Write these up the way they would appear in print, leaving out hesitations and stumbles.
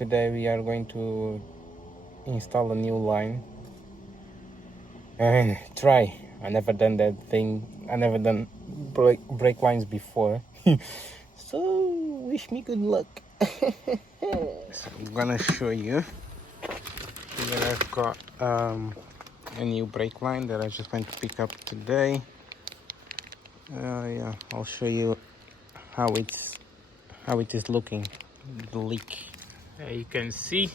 today we are going to install a new line and try. I never done that thing. I never done brake lines before. So wish me good luck. So I'm gonna show you. Here I've got a new brake line that I just went to pick up today. Yeah, I'll show you how it is looking, the leak. You can see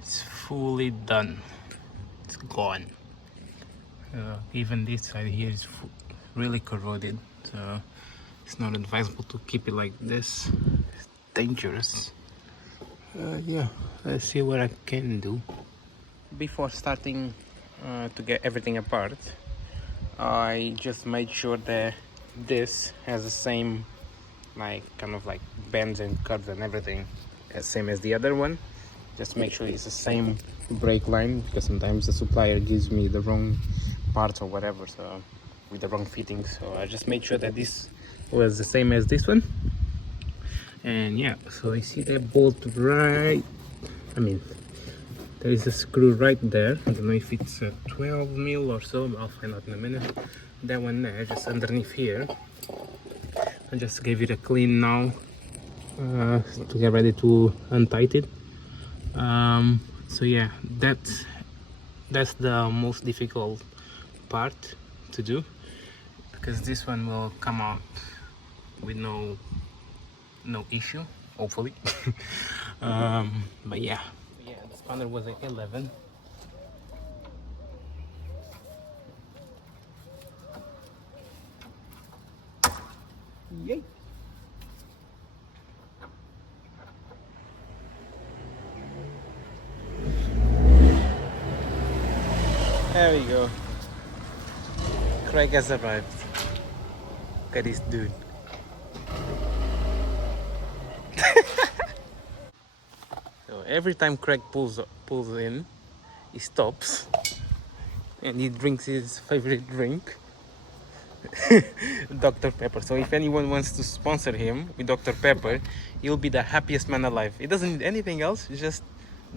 it's fully done. It's gone. Even this side here is really corroded, so it's not advisable to keep it like this. It's dangerous. Yeah, let's see what I can do. Before starting to get everything apart, I just made sure that this has the same kind of bends and curves and everything, same as the other one. Just make sure it's the same brake line, because sometimes the supplier gives me the wrong parts or whatever, so with the wrong fitting. So I just made sure that this was the same as this one. And yeah, so I see that bolt right, there is a screw right there. I don't know if it's a 12 mil or so, I'll find out in a minute. That one there, just underneath here. I just gave it a clean now to get ready to untight it. So yeah, that's the most difficult part to do, because this one will come out with no issue, hopefully. But yeah, the spanner was at 11. Yay! There we go. Craig has arrived. Look at this dude. So every time Craig pulls in, he stops and he drinks his favorite drink, Dr. Pepper. So if anyone wants to sponsor him with Dr. Pepper, he'll be the happiest man alive. He doesn't need anything else, it's just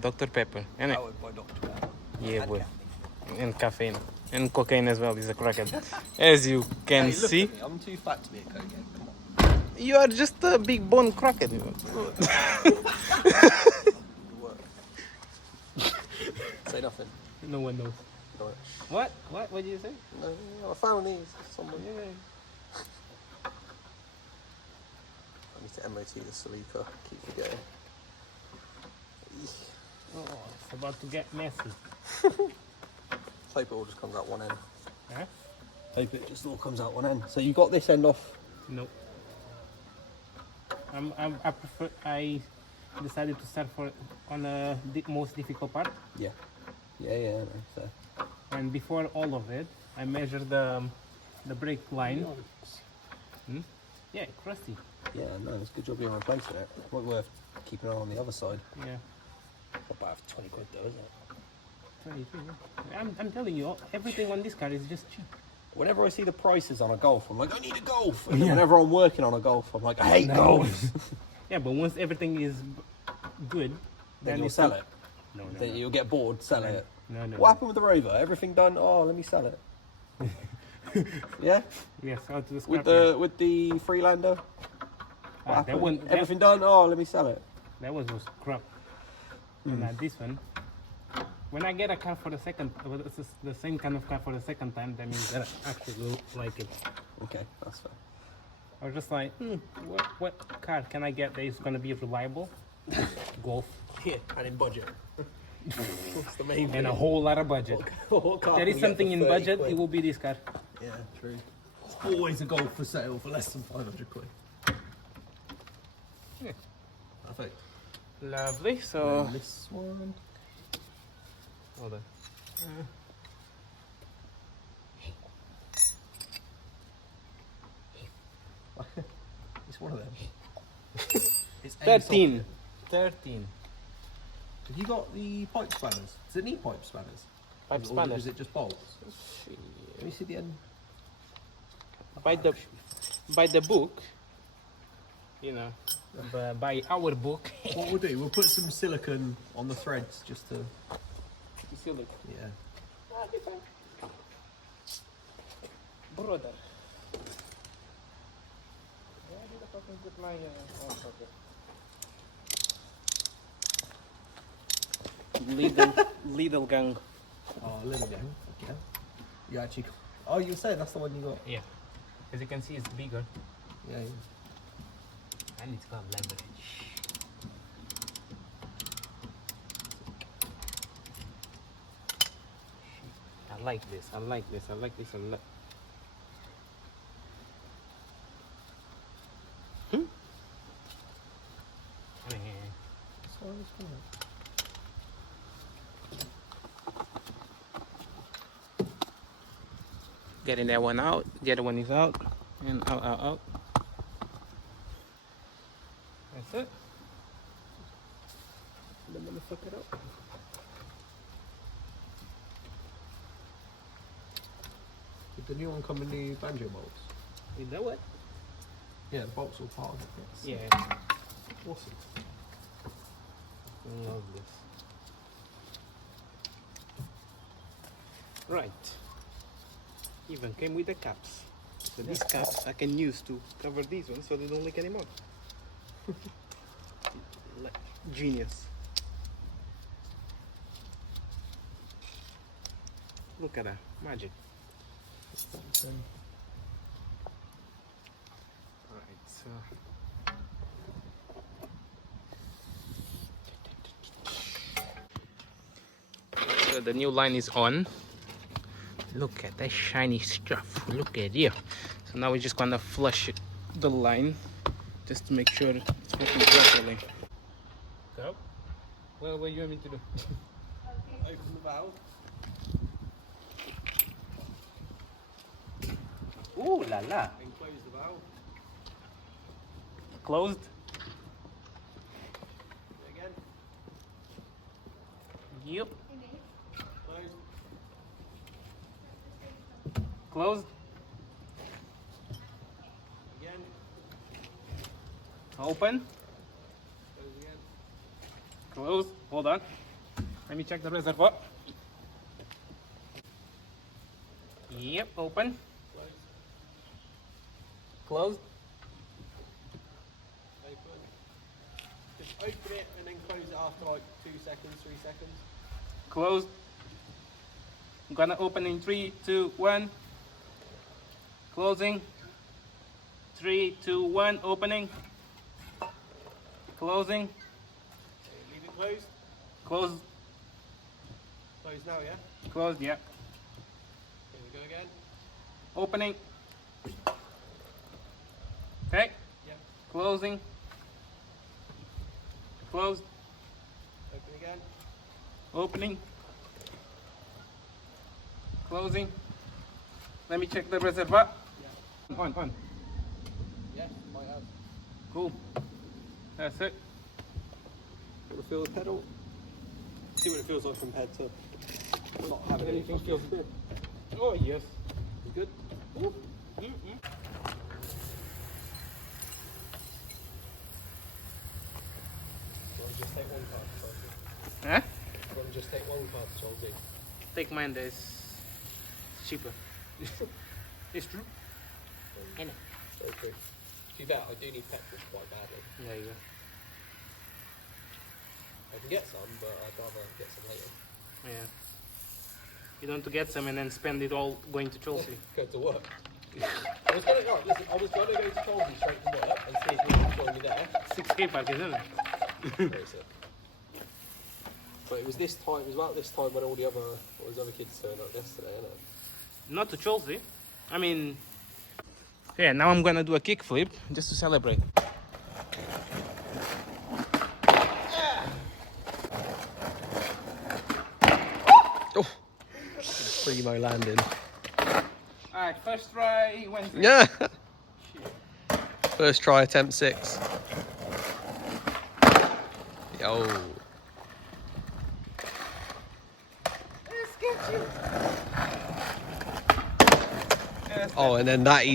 Dr. Pepper. And I would buy Dr. Pepper. yeah, would. And caffeine. And cocaine as well. He's a crackhead. As you can see. At me. I'm too fat to be a cokehead. Come on. You are just a big bone crackhead. Say nothing. No one knows. No. What? What did you say? No, I found these somewhere. Yeah. I need to MOT the Celica. Keep forgetting. Oh, it's about to get messy. Hope it all just comes out one end. Huh? Hope it just all comes out one end. So you got this end off? Nope. I decided to start on the most difficult part. Yeah. Yeah, no, so. And before all of it, I measured the brake line. Yeah, crusty. Yeah, no, it's a good job you replacing it. Might be worth keeping an eye on the other side. Yeah. About 20 quid though, isn't it? 23. I'm telling you, everything on this car is just cheap. Whenever I see the prices on a Golf, I'm like, I need a Golf. And whenever I'm working on a Golf, I'm like, I hate Golfs. Yeah, but once everything is good, then you'll sell it. No. Then you'll get bored selling it. No. What happened with the Rover? Everything done? Oh, let me sell it. Yeah. Yes, out to the With scrapyard. with the Freelander. What happened? Everything done? Oh, let me sell it. That was crap. And this one, when I get a car for the second, the same kind of car for the second time, that means that I actually will like it. Okay, that's fair. I was just like, what car can I get that is going to be reliable? Golf. Yeah, and in budget. What's the main And a whole lot of budget. What car There is can we get something for in 30 budget, quid? it will be this car. Yeah, true. There's always a Golf for sale for less than 500 quid. Yeah. Perfect. Lovely, so... And this one. Hold on. It's one of them. It's 13. 13. Have you got the pipe spanners? Does it need pipe spanners? Pipe Or spanners? is it just bolts? Let me see the end. By the book, you know, by our book. What we'll do, we'll put some silicone on the threads just to. You see, look. Yeah. Brother. Where did I fucking put my Lidl gang. Oh, a little bit. Yeah. You actually. Oh, you said that's the one you got. Yeah. As you can see, it's bigger. Yeah. And it's got leverage. I like this. I like this. I like this a lot. Getting that one out. The other one is out. And out, out, out. That's it. Let me fuck it up. Did the new one come in the banjo bolts? You know what? Yeah, the bolts all part of it. Yeah. Awesome. Love this. Right. Even came with the caps. So these caps I can use to cover these ones so they don't leak anymore. Like, genius. Look at that. Magic. Alright, so the new line is on. Look at that shiny stuff. Look at here. So now we're just gonna flush it, the line just to make sure it's working properly. Go. Well, what do you want me to do? Open the valve. Ooh la la. And close the valve. Closed. Again. Yep. Closed. Closed. Again. Open. Close again. Closed. Hold on. Let me check the reservoir. Yep. Open. Close. Closed. Open. Just open it and then close it after like 2 seconds, 3 seconds. Closed. I'm gonna open in 3, 2, 1. Closing. 3, 2, 1. Opening. Closing. Okay, leave it closed. Close. Closed now, yeah? Closed. Yeah. Here we go again. Opening. Okay. Yep. Closing. Closed. Open again. Opening. Closing. Let me check the reservoir. Yeah. On. Yeah, might have. Cool. That's it. Want to feel the pedal? See what it feels like compared to not having Everything anything. feels good. Oh yes. You good? So I'll just take one card to solve it. Huh? I'll just take one card to solve it. Take mine. That's cheaper. It's true. Ain't it? Very true. To be fair, I do need petrol quite badly. There you go. I can get some, but I'd rather get some later. Yeah. You don't want to get some and then spend it all going to Chelsea. Go to work. I was going to go to Chelsea straight from work and see if you can join me there. 6k pack, isn't it? Very sick. But it was this time, it was about this time when all those other kids turned up yesterday, innit? Not to Chelsea. I mean, yeah. Now I'm gonna do a kickflip just to celebrate. Oh! Primo landing. Alright, first try went. Yeah! First try, attempt 6. Yo! Oh, and then that